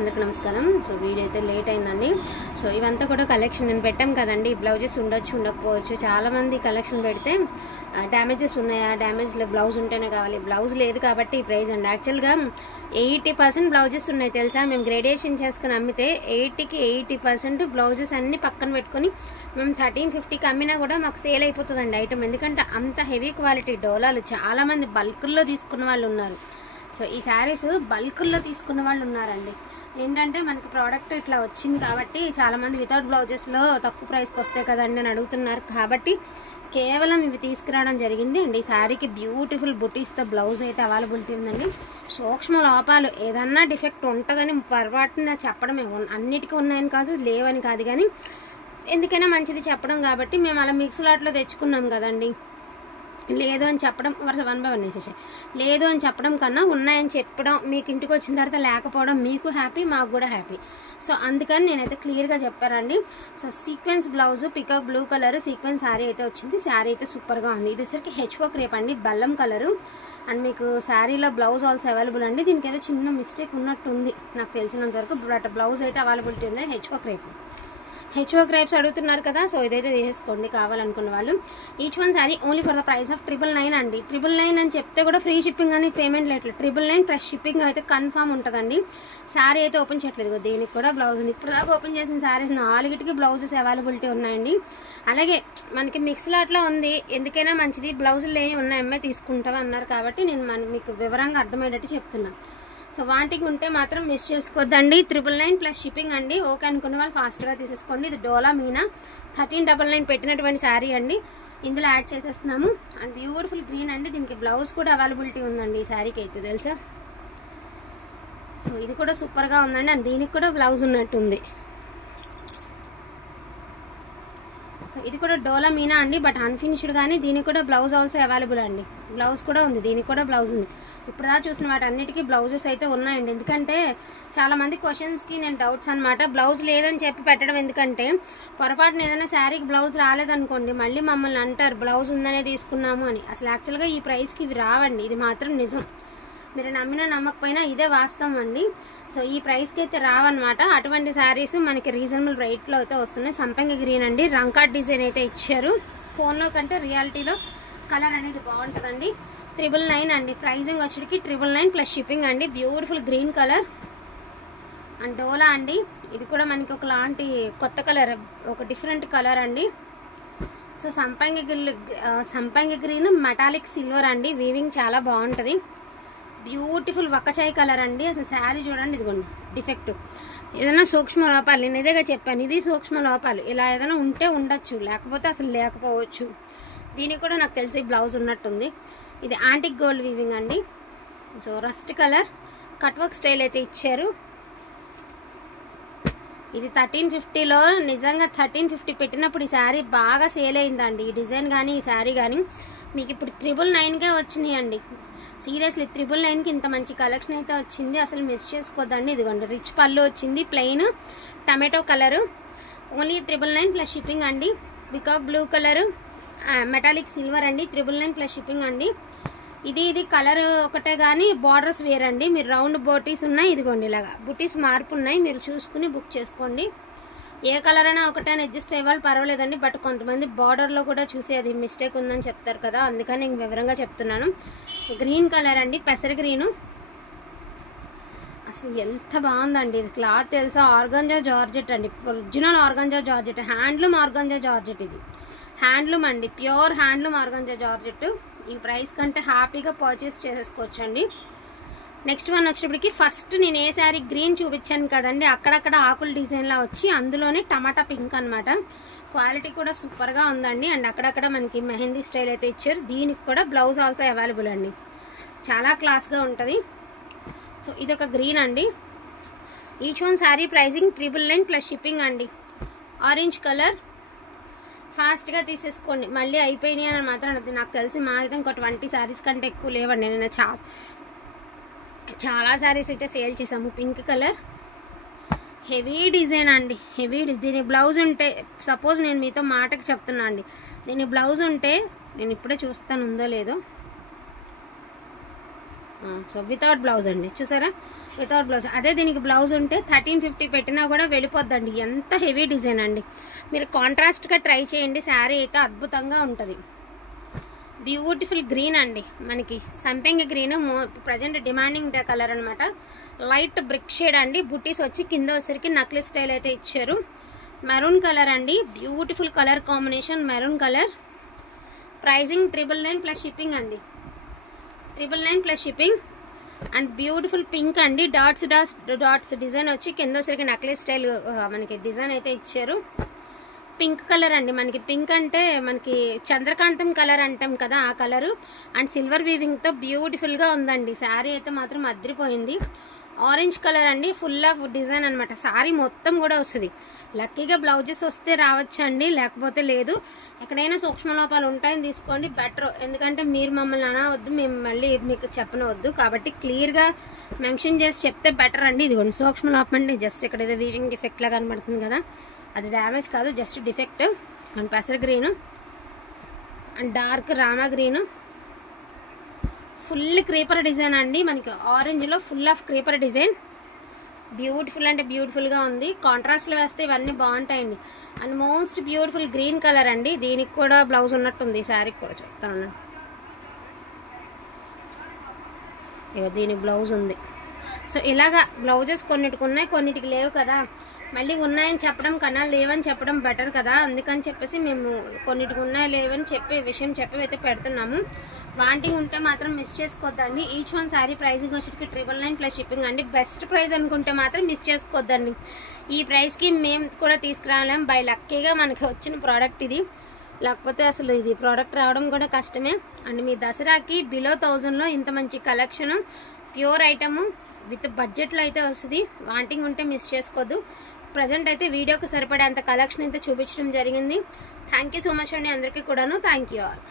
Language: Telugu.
అందరికీ నమస్కారం. సో వీడియో అయితే లేట్ అయిందండి. సో ఇవంతా కూడా కలెక్షన్ నేను పెట్టాం కదండి. బ్లౌజెస్ ఉండొచ్చు ఉండకపోవచ్చు. చాలామంది కలెక్షన్ పెడితే డ్యామేజెస్ ఉన్నాయా, డ్యామేజ్ బ్లౌజ్ ఉంటేనే కావాలి, బ్లౌజ్ లేదు కాబట్టి ఈ ప్రైస్ అండి. యాక్చువల్గా 80% బ్లౌజెస్ ఉన్నాయి తెలుసా. మేము గ్రేడేషన్ చేసుకుని అమ్మితే 80కి 80% బ్లౌజెస్ అన్ని పక్కన పెట్టుకొని మేము 1350కి అమ్మినా కూడా మాకు సేల్ అయిపోతుందండి ఐటమ్. ఎందుకంటే అంత హెవీ క్వాలిటీ డోలాలు చాలామంది బల్క్లో తీసుకున్న వాళ్ళు ఉన్నారు. సో ఈ శారీస్ బల్క్లో తీసుకున్న వాళ్ళు ఉన్నారండి. ఏంటంటే మనకి ప్రోడక్ట్ ఇట్లా వచ్చింది కాబట్టి చాలామంది వితౌట్ బ్లౌజెస్లో తక్కువ ప్రైస్కి వస్తాయి కదండి అని అడుగుతున్నారు. కాబట్టి కేవలం ఇవి తీసుకురావడం జరిగింది అండి. ఈ శారీకి బ్యూటిఫుల్ బుటీస్తో బ్లౌజ్ అయితే అవైలబిలిటీ ఉందండి. సూక్ష్మ లోపాలు ఏదన్నా డిఫెక్ట్ ఉంటుందని పొరపాటున చెప్పడమే, అన్నిటికీ ఉన్నాయని కాదు, లేవని కాదు, కానీ ఎందుకైనా మంచిది చెప్పడం కాబట్టి మేము అలా మిక్స్ లాట్లో తెచ్చుకున్నాం కదండి. లేదు అని చెప్పడం వరుస 1 by 1 వేసేసాయి. లేదు అని చెప్పడం కన్నా ఉన్నాయని చెప్పడం, మీకు ఇంటికి వచ్చిన తర్వాత లేకపోవడం మీకు హ్యాపీ, మాకు కూడా హ్యాపీ. సో అందుకని నేనైతే క్లియర్గా చెప్పానండి. So sequence blouse peacock blue colour sequence sari అయితే వచ్చింది. శారీ అయితే సూపర్గా ఉంది. ఇది వచ్చరికి హెచ్ఓ క్రేప్ అండి, బెల్లం కలరు. అండ్ మీకు శారీలో బ్లౌజ్ ఆల్సో అవైలబుల్ అండి. దీనికి ఏదో చిన్న మిస్టేక్ ఉన్నట్టు ఉంది నాకు తెలిసినంత వరకు, బట్ బ్లౌజ్ అయితే అవైలబిలిటీ ఉంది. హెచ్ఓ క్రేప్స్ అడుగుతున్నారు కదా, సో ఇదైతే తీసేసుకోండి కావాలనుకున్న వాళ్ళు. Each one sari only for the price of 999 అండి. 999 అని చెప్తే కూడా ఫ్రీ షిప్పింగ్ అని పేమెంట్ లేదు. 999 ప్లస్ షిప్పింగ్ అయితే కన్ఫామ్ ఉంటుందండి. శారీ అయితే ఓపెన్ చేయట్లేదు, దీనికి కూడా బ్లౌజ్ ఉంది. ఇప్పుడు దాకా ఓపెన్ చేసిన శారీస్ 4కి బ్లౌజెస్ అవైలబిలిటీ ఉన్నాయండి. అలాగే మనకి మిక్స్ లాట్లో ఉంది, ఎందుకైనా మంచిది. బ్లౌజులు లేని ఉన్నాయి, అమ్మాయి తీసుకుంటావా అన్నారు కాబట్టి నేను మీకు వివరంగా అర్థమయ్యేటట్టు చెప్తున్నాను. సో వాటికి ఉంటే మాత్రం మిస్ చేసుకోవద్దండి. 999 ప్లస్ షిప్పింగ్ అండి. ఓకే అనుకున్న వాళ్ళు ఫాస్ట్గా తీసేసుకోండి. ఇది డోలా మీనా 1399 పెట్టినటువంటి శారీ అండి. ఇందులో యాడ్ చేసేస్తున్నాము. అండ్ బ్యూటిఫుల్ గ్రీన్ అండి. దీనికి బ్లౌజ్ కూడా అవైలబిలిటీ ఉందండి ఈ శారీకి అయితే తెలుసా. సో ఇది కూడా సూపర్గా ఉందండి. అండ్ దీనికి కూడా బ్లౌజ్ ఉన్నట్టుంది. సో ఇది కూడా డోలా మీనా అండి, బట్ అన్ఫినిష్డ్, కానీ దీనికి కూడా బ్లౌజ్ ఆల్సో అవైలబుల్ అండి. బ్లౌజ్ కూడా ఉంది, దీనికి కూడా బ్లౌజ్ ఉంది. ఇప్పుడు దా చూసిన వాటి అన్నిటికీ బ్లౌజెస్ అయితే ఉన్నాయండి. ఎందుకంటే చాలామంది క్వశ్చన్స్కి నేను డౌట్స్ అనమాట, బ్లౌజ్ లేదని చెప్పి పెట్టడం. ఎందుకంటే పొరపాటున ఏదైనా శారీకి బ్లౌజ్ రాలేదనుకోండి, మళ్ళీ మమ్మల్ని అంటారు బ్లౌజ్ ఉందనే తీసుకున్నాము అని. అసలు యాక్చువల్గా ఈ ప్రైస్కి ఇవి రావండి, ఇది మాత్రం నిజం. మీరు నమ్మినా నమ్మకపోయినా ఇదే వాస్తవం అండి. సో ఈ ప్రైస్కి అయితే రావన్నమాట. అటువంటి శారీస్ మనకి రీజనబుల్ రేట్లో అయితే వస్తున్నాయి. సంపంగి గ్రీన్ అండి, రంకాట్ డిజైన్ అయితే ఇచ్చారు. ఫోన్లో కంటే రియాలిటీలో కలర్ అనేది బాగుంటుందండి. 999 అండి. ప్రైజింగ్ వచ్చేటికి 999 ప్లస్ షిప్పింగ్ అండి. బ్యూటిఫుల్ గ్రీన్ కలర్ అండ్ డోలా అండి. ఇది కూడా మనకి ఒకలాంటి కొత్త కలర్, ఒక డిఫరెంట్ కలర్ అండి. సో సంపంగి గ్రీన్ మెటాలిక్ సిల్వర్ అండి. వీవింగ్ చాలా బాగుంటుంది. బ్యూటిఫుల్ వక్కచాయ్ కలర్ అండి. అసలు శారీ చూడండి, ఇదిగోండి డిఫెక్ట్ ఏదైనా సూక్ష్మ లోపాలు, నేను ఇదేగా చెప్పాను, ఇది సూక్ష్మ లోపాలు. ఇలా ఏదైనా ఉంటే ఉండొచ్చు, లేకపోతే అసలు లేకపోవచ్చు. దీనికి కూడా నాకు తెలిసి బ్లౌజ్ ఉన్నట్టుంది. ఇది యాంటిక్ గోల్డ్ వీవింగ్ అండి. So rust colour cut work style అయితే ఇచ్చారు. ఇది 1350లో నిజంగా 1350 పెట్టినప్పుడు ఈ శారీ బాగా సేల్ అయిందండి. ఈ డిజైన్ కానీ ఈ శారీ కానీ మీకు ఇప్పుడు 999కే వచ్చినాయి అండి. సీరియస్లీ 999కి ఇంత మంచి కలెక్షన్ అయితే వచ్చింది, అసలు మిస్ చేసుకోవద్దండి. ఇదిగోండి రిచ్ పళ్ళు వచ్చింది, plain tomato colour. Only 999 plus shipping అండి. Peacock blue colour metallic silver అండి. 999 ప్లస్ షిప్పింగ్ అండి. ఇది కలర్ ఒకటే కానీ బార్డర్స్ వేరండి. మీరు రౌండ్ బోటీస్ ఉన్నాయి, ఇదిగోండి ఇలాగా బుటీస్ మార్పు ఉన్నాయి, మీరు చూసుకుని బుక్ చేసుకోండి. ఏ కలర్ అయినా ఒకటైనా అడ్జస్ట్ అయ్యేవాళ్ళు పర్వాలేదండి. బట్ కొంతమంది బార్డర్లో కూడా చూసి అది మిస్టేక్ ఉందని చెప్తారు కదా, అందుకని నేను వివరంగా చెప్తున్నాను. గ్రీన్ కలర్ అండి, పెసర గ్రీను. అసలు ఎంత బాగుందండి ఇది క్లాత్ తెలుసా. ఆర్గాంజా జార్జెట్ అండి, original organza georgette, handloom organza georgette. ఇది హ్యాండ్లూమ్ అండి, ప్యూర్ హ్యాండ్లూమ్ ఆర్గాంజా జార్జెట్. ఈ ప్రైస్ కంటే హ్యాపీగా పర్చేస్ చేసేసుకోవచ్చు అండి. నెక్స్ట్ వన్ వచ్చేటప్పటికి ఫస్ట్ నేను ఏ శారీ గ్రీన్ చూపించాను కదండి, అక్కడక్కడ ఆకుల డిజైన్లా వచ్చి అందులోనే టమాటా పింక్ అనమాట. క్వాలిటీ కూడా సూపర్గా ఉందండి. అండ్ అక్కడక్కడ మనకి మెహందీ స్టైల్ అయితే ఇచ్చారు. దీనికి కూడా బ్లౌజ్ ఆల్సో అవైలబుల్ అండి. చాలా క్లాస్గా ఉంటుంది. సో ఇది ఒక గ్రీన్ అండి. Each one sari pricing 999 plus shipping అండి. ఆరెంజ్ కలర్ ఫాస్ట్గా తీసేసుకోండి, మళ్ళీ అయిపోయినాయి అని మాత్రం నాకు తెలిసి మా అయితే ఇంకో 20 శారీస్ కంటే ఎక్కువ లేవండి. నేను చాలా శారీస్ అయితే సేల్ చేసాము. పింక్ కలర్ హెవీ డిజైన్ అండి, దీని బ్లౌజ్ ఉంటే, సపోజ్ నేను మీతో మాటకి చెప్తున్నా అండి, దీని బ్లౌజ్ ఉంటే నేను ఇప్పుడే చూస్తాను ఉందో లేదో. సో వితౌట్ బ్లౌజ్ అండి, చూసారా వితౌట్ బ్లౌజ్. అదే దీనికి బ్లౌజ్ ఉంటే 1350 పెట్టినా కూడా వెళ్ళిపోద్దండి. ఎంత హెవీ డిజైన్ అండి. మీరు కాంట్రాస్ట్గా ట్రై చేయండి, శారీ అయితే అద్భుతంగా ఉంటుంది. బ్యూటిఫుల్ గ్రీన్ అండి, మనకి సంపెంగ గ్రీన్ ప్రజెంట్ డిమాండింగ్ కలర్ అనమాట. లైట్ బ్రిక్ షేడ్ అండి. బుటీస్ వచ్చి కింద వచ్చరికి నక్లెస్ స్టైల్ అయితే ఇచ్చారు. మెరూన్ కలర్ అండి, beautiful colour combination maroon colour. Pricing 999 plus shipping అండి, 999 plus shipping. And beautiful pink అండి, డాట్స్ డిజైన్ వచ్చి కింద వచ్చరికి నక్లెస్ స్టైల్ మనకి డిజైన్ అయితే ఇచ్చారు. పింక్ కలర్ అండి, మనకి పింక్ అంటే మనకి చంద్రకాంతం కలర్ అంటాం కదా ఆ కలరు. అండ్ సిల్వర్ వీవింగ్తో బ్యూటిఫుల్గా ఉందండి. శారీ అయితే మాత్రం అదిరిపోయింది. ఆరెంజ్ కలర్ అండి, ఫుల్ ఆఫ్ డిజైన్ అనమాట. శారీ మొత్తం కూడా వస్తుంది. లక్కీగా బ్లౌజెస్ వస్తే రావచ్చండి, లేకపోతే లేదు. ఎక్కడైనా సూక్ష్మ లోపాలు ఉంటాయని తీసుకోండి బెటర్. ఎందుకంటే మీరు మమ్మల్ని అనవద్దు, మేము మళ్ళీ మీకు చెప్పనవద్దు. కాబట్టి క్లియర్గా మెన్షన్ చేసి చెప్తే బెటర్ అండి. ఇదిగోండి సూక్ష్మ లోపం అండి, జస్ట్ ఇక్కడ ఏదో వీవింగ్ డిఫెక్ట్ లాగా కనబడుతుంది కదా, అది డ్యామేజ్ కాదు, జస్ట్ డిఫెక్ట్. అండ్ పెసర green and dark Rama green, full creeper design అండి. మనకి ఆరెంజ్లో full of creeper design. Beautiful అంటే బ్యూటిఫుల్గా ఉంది. కాంట్రాస్ట్లో వేస్తే ఇవన్నీ బాగుంటాయండి. And most beautiful green colour అండి. దీనికి కూడా బ్లౌజ్ ఉన్నట్టుంది, శారీకి కూడా చెప్తాను. ఇక దీనికి బ్లౌజ్ ఉంది. సో ఇలాగా బ్లౌజెస్ కొన్నిటికి ఉన్నాయి, కొన్నిటికి లేవు కదా. మళ్ళీ ఉన్నాయని చెప్పడం కన్నా లేవని చెప్పడం బెటర్ కదా. అందుకని చెప్పేసి మేము కొన్నిటికి ఉన్నాయి లేవని చెప్పే విషయం చెప్పి అయితే పెడుతున్నాము. వాంటింగ్ ఉంటే మాత్రం మిస్ చేసుకోవద్దండి. ఈచ్ వన్ శారీ ప్రైజింగ్ వచ్చేటికి 999 ప్లస్ షిప్పింగ్ అండి. బెస్ట్ ప్రైస్ అనుకుంటే మాత్రం మిస్ చేసుకోవద్దండి. ఈ ప్రైస్కి మేము కూడా తీసుకురాలేం. బై లక్కీగా మనకి వచ్చిన ప్రోడక్ట్ ఇది, లేకపోతే అసలు ఇది ప్రోడక్ట్ రావడం కూడా కష్టమే. అండ్ మీ దసరాకి బిలో 1000లో ఇంత మంచి కలెక్షన్ ప్యూర్ ఐటము విత్ బడ్జెట్లో అయితే వస్తుంది. వాంటింగ్ ఉంటే మిస్ చేసుకోవద్దు. ప్రజెంట్ అయితే వీడియోకి సరిపడే అంత కలెక్షన్ అయితే చూపించడం జరిగింది. థ్యాంక్ యూ సో మచ్ అండి అందరికీ కూడాను. Thank you all.